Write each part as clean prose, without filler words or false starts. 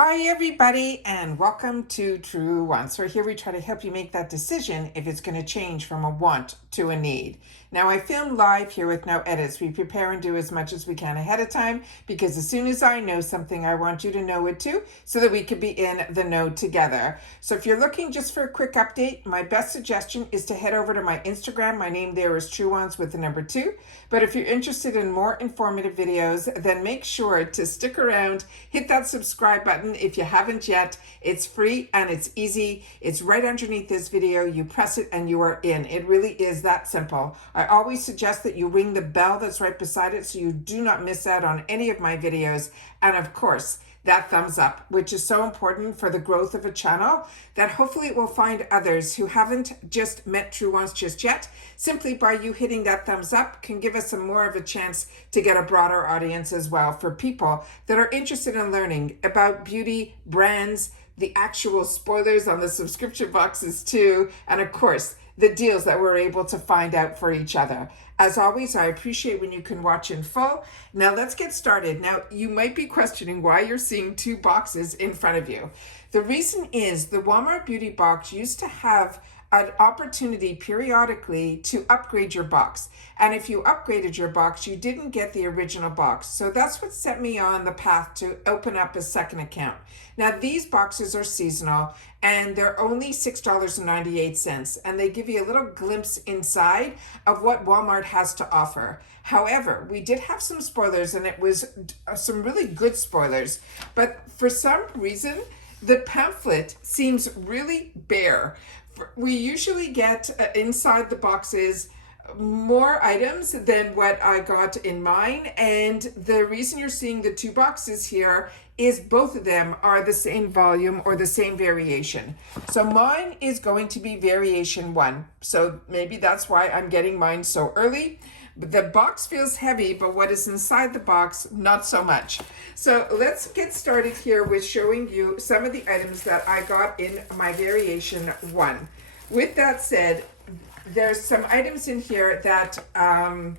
Hi everybody and welcome to Truewants. So here we try to help you make that decision if it's going to change from a want to a need. Now I film live here with no edits. We prepare and do as much as we can ahead of time because as soon as I know something I want you to know it too so that we can be in the know together. So if you're looking just for a quick update, my best suggestion is to head over to my Instagram. My name there is Truewants with the number 2. But if you're interested in more informative videos, then make sure to stick around, hit that subscribe button if you haven't yet. It's free and it's easy. It's right underneath this video. You press it and you are in. It really is that simple. I always suggest that you ring the bell that's right beside it so you do not miss out on any of my videos. And of course, that thumbs up, which is so important for the growth of a channel, that hopefully it will find others who haven't just met Truewants just yet. Simply by you hitting that thumbs up can give us some more of a chance to get a broader audience as well for people that are interested in learning about beauty, brands, the actual spoilers on the subscription boxes too, and of course, the deals that we're able to find out for each other. As always, I appreciate when you can watch in full. Now let's get started. Now you might be questioning why you're seeing two boxes in front of you. The reason is the Walmart Beauty Box used to have an opportunity periodically to upgrade your box. And if you upgraded your box, you didn't get the original box. So that's what set me on the path to open up a second account. Now these boxes are seasonal and they're only $6.98 and they give you a little glimpse inside of what Walmart has to offer. However, we did have some spoilers and it was some really good spoilers, but for some reason, the pamphlet seems really bare. We usually get inside the boxes more items than what I got in mine, and the reason you're seeing the two boxes here is both of them are the same volume or the same variation. So mine is going to be variation 1, so maybe that's why I'm getting mine so early. But the box feels heavy, but what is inside the box, not so much. So let's get started here with showing you some of the items that I got in my variation 1. With that said, there's some items in here that I'm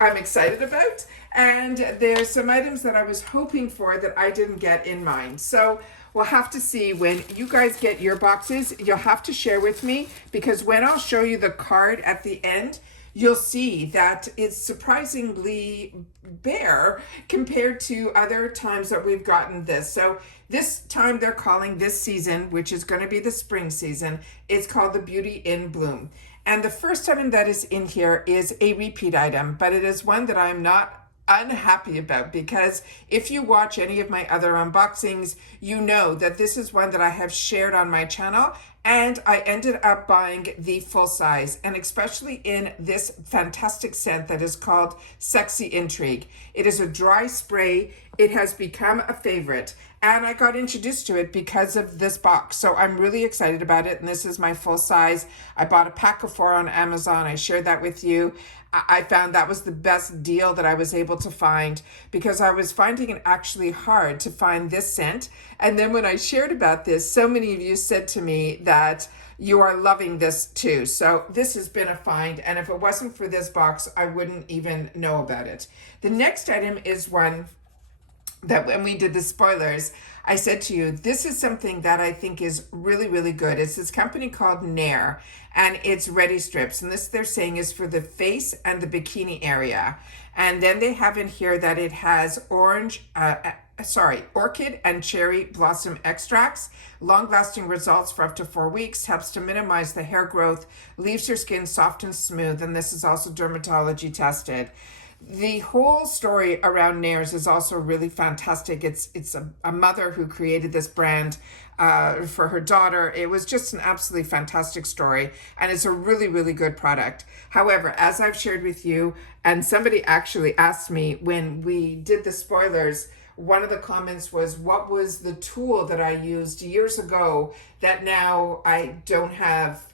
excited about, and there's some items that I was hoping for that I didn't get in mine. So we'll have to see when you guys get your boxes. You'll have to share with me, because when I'll show you the card at the end, you'll see that it's surprisingly bare compared to other times that we've gotten this. So this time they're calling this season, which is going to be the spring season, it's called the Beauty in Bloom. And the first item that is in here is a repeat item, but it is one that I'm not unhappy about, because if you watch any of my other unboxings, you know that this is one that I have shared on my channel, and I ended up buying the full size, and especially in this fantastic scent that is called Sexy Intrigue. It is a dry spray. It has become a favorite, and I got introduced to it because of this box. So I'm really excited about it, and this is my full size. I bought a pack of 4 on Amazon. I shared that with you. I found that was the best deal that I was able to find, because I was finding it actually hard to find this scent. And then when I shared about this, so many of you said to me that you are loving this too. So this has been a find, and if it wasn't for this box, I wouldn't even know about it. The next item is one that when we did the spoilers, I said to you, this is something that I think is really, really good. It's this company called Nair, and it's Ready Strips. And this they're saying is for the face and the bikini area. And then they have in here that it has orchid and cherry blossom extracts, long-lasting results for up to 4 weeks, helps to minimize the hair growth, leaves your skin soft and smooth, and this is also dermatology tested. The whole story around Nairs is also really fantastic. It's a mother who created this brand for her daughter. It was just an absolutely fantastic story, and it's a really, really good product. However, as I've shared with you, and somebody actually asked me when we did the spoilers, one of the comments was, what was the tool that I used years ago that now I don't have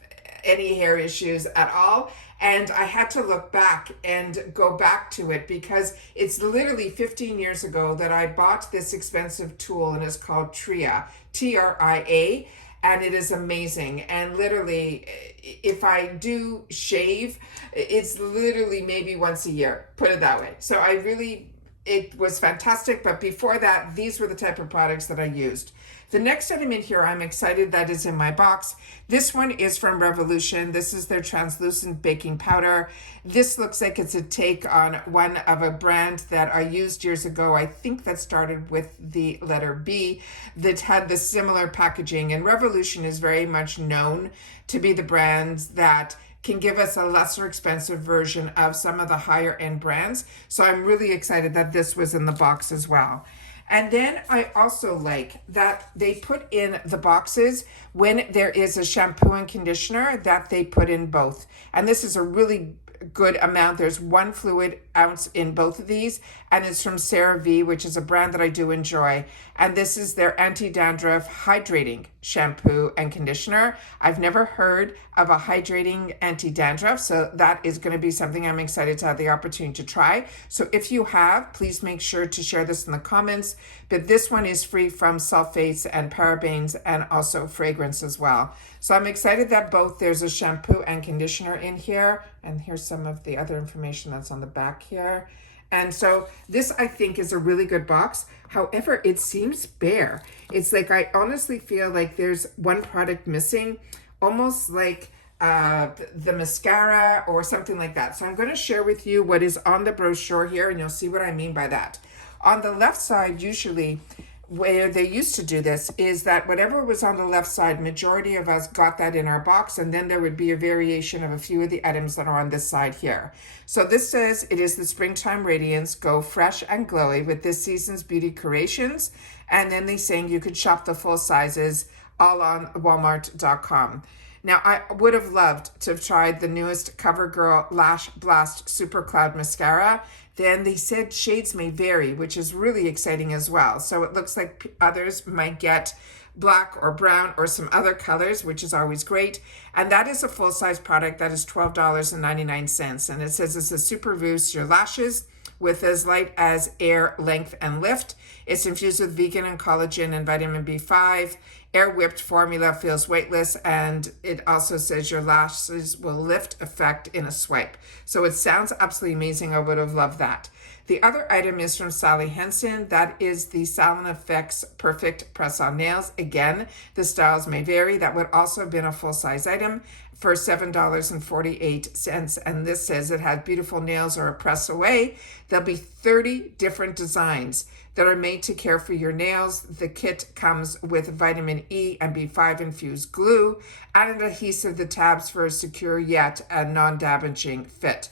any hair issues at all? And I had to look back and go back to it, because it's literally 15 years ago that I bought this expensive tool, and it's called Tria, T-R-I-A, and it is amazing. And literally, if I do shave, it's literally maybe once a year, put it that way. So I really it was fantastic. But before that, these were the type of products that I used. The next item in here, I'm excited that is in my box. This one is from Revolution. This is their translucent baking powder. This looks like it's a take on one of a brand that I used years ago. I think that started with the letter B, that had the similar packaging. And Revolution is very much known to be the brands that can give us a lesser expensive version of some of the higher end brands. So I'm really excited that this was in the box as well. And then I also like that they put in the boxes when there is a shampoo and conditioner that they put in both. And this is a really good amount. There's 1 fluid ounce in both of these, and it's from CeraVe, which is a brand that I do enjoy. And this is their anti-dandruff hydrating shampoo and conditioner. I've never heard of a hydrating anti-dandruff, so that is going to be something I'm excited to have the opportunity to try. So if you have, please make sure to share this in the comments. But this one is free from sulfates and parabens and also fragrance as well. So I'm excited that both there's a shampoo and conditioner in here. And here's some of the other information that's on the back here. And so this, I think, is a really good box. However, it seems bare. It's like, I honestly feel like there's one product missing, almost like the mascara or something like that. So I'm going to share with you what is on the brochure here, and you'll see what I mean by that. On the left side, usually, where they used to do this is that whatever was on the left side, majority of us got that in our box, and then there would be a variation of a few of the items that are on this side here. So this says it is the Springtime Radiance, go fresh and glowy with this season's beauty creations. And then they saying you could shop the full sizes all on walmart.com. Now, I would have loved to have tried the newest CoverGirl Lash Blast Super Cloud Mascara. Then they said shades may vary, which is really exciting as well. So it looks like others might get black or brown or some other colors, which is always great. And that is a full-size product that is $12.99. And it says it's a super boost your lashes with as light as air, length, and lift. It's infused with vegan and collagen and vitamin B5. Air whipped formula feels weightless, and it also says your lashes will lift effect in a swipe. So it sounds absolutely amazing. I would have loved that. The other item is from Sally Hansen. That is the Salon Effects Perfect Press-On Nails. Again, the styles may vary. That would also have been a full-size item for $7.48. And this says it has beautiful nails or a press away. There'll be 30 different designs that are made to care for your nails. The kit comes with vitamin E and B5 infused glue and an adhesive, the tabs for a secure yet a non-damaging fit.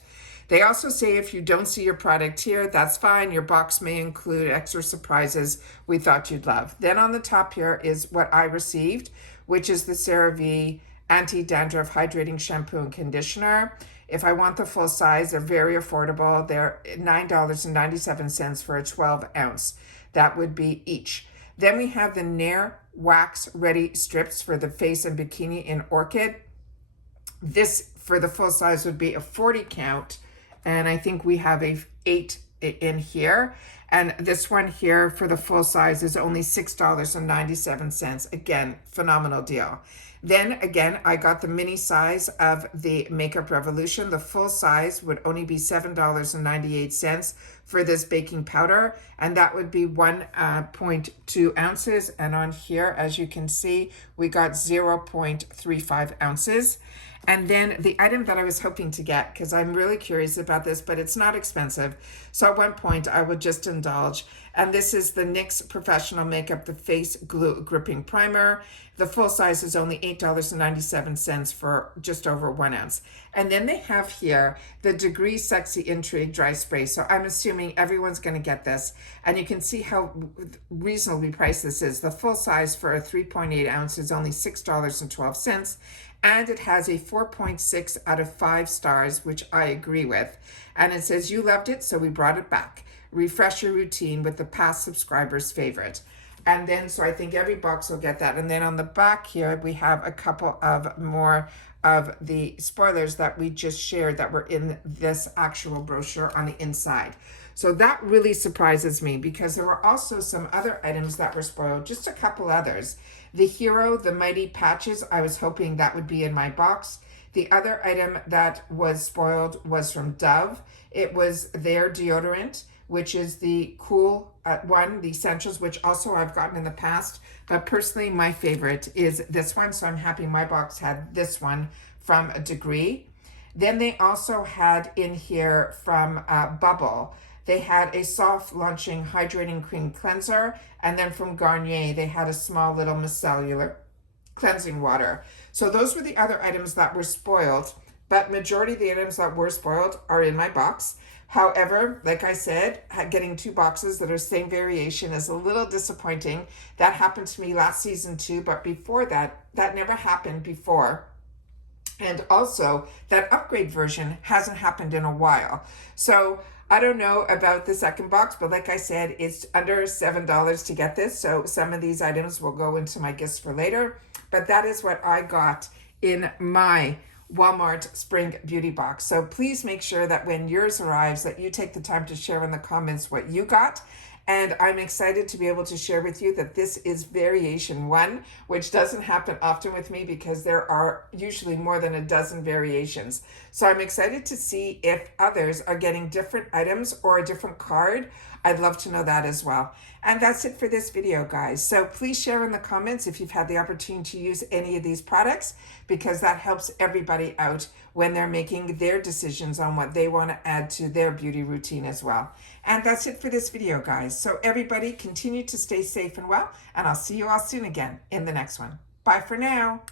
They also say if you don't see your product here, that's fine. Your box may include extra surprises we thought you'd love. Then on the top here is what I received, which is the CeraVe Anti-Dandruff Hydrating Shampoo and Conditioner. If I want the full size, they're very affordable. They're $9.97 for a 12 ounce. That would be each. Then we have the Nair Wax Ready Strips for the face and bikini in Orchid. This for the full size would be a 40 count. And I think we have a 8 in here. And this one here for the full size is only $6.97. Again, phenomenal deal. Then again, I got the mini size of the Makeup Revolution. The full size would only be $7.98 for this baking powder, and that would be 1.2 ounces. And on here, as you can see, we got 0.35 ounces. And then the item that I was hoping to get, because I'm really curious about this, but it's not expensive. So at one point I would just indulge. And this is the NYX Professional Makeup The Face Glue Gripping Primer. The full size is only $8.97 for just over 1 ounce. And then they have here the Degree Sexy Intrigue Dry Spray. So I'm assuming everyone's going to get this. And you can see how reasonably priced this is. The full size for a 3.8 ounce is only $6.12. And it has a 4.6 out of 5 stars, which I agree with. And it says, you loved it, so we brought it back. Refresh your routine with the past subscribers' favorite. And then, so I think every box will get that. And then on the back here, we have a couple of more of the spoilers that we just shared that were in this actual brochure on the inside. So that really surprises me because there were also some other items that were spoiled, just a couple others. The Hero, the Mighty Patches, I was hoping that would be in my box. The other item that was spoiled was from Dove. It was their deodorant, which is the cool one, the essentials, which also I've gotten in the past. But personally, my favorite is this one. So I'm happy my box had this one from a Degree. Then they also had in here from Bubble, they had a soft launching hydrating cream cleanser. And then from Garnier, they had a small little micellar cleansing water. So those were the other items that were spoiled, but majority of the items that were spoiled are in my box. However, like I said, getting 2 boxes that are same variation is a little disappointing. That happened to me last season too, but before that, that never happened before. And also, that upgrade version hasn't happened in a while. So I don't know about the second box, but like I said, it's under $7 to get this. So some of these items will go into my gifts for later. But that is what I got in my Walmart Spring Beauty Box. So please make sure that when yours arrives that you take the time to share in the comments what you got. And I'm excited to be able to share with you that this is variation 1, which doesn't happen often with me because there are usually more than a dozen variations. So I'm excited to see if others are getting different items or a different card. I'd love to know that as well. And that's it for this video, guys. So please share in the comments if you've had the opportunity to use any of these products, because that helps everybody out when they're making their decisions on what they want to add to their beauty routine as well. And that's it for this video, guys. So everybody continue to stay safe and well, and I'll see you all soon again in the next one. Bye for now.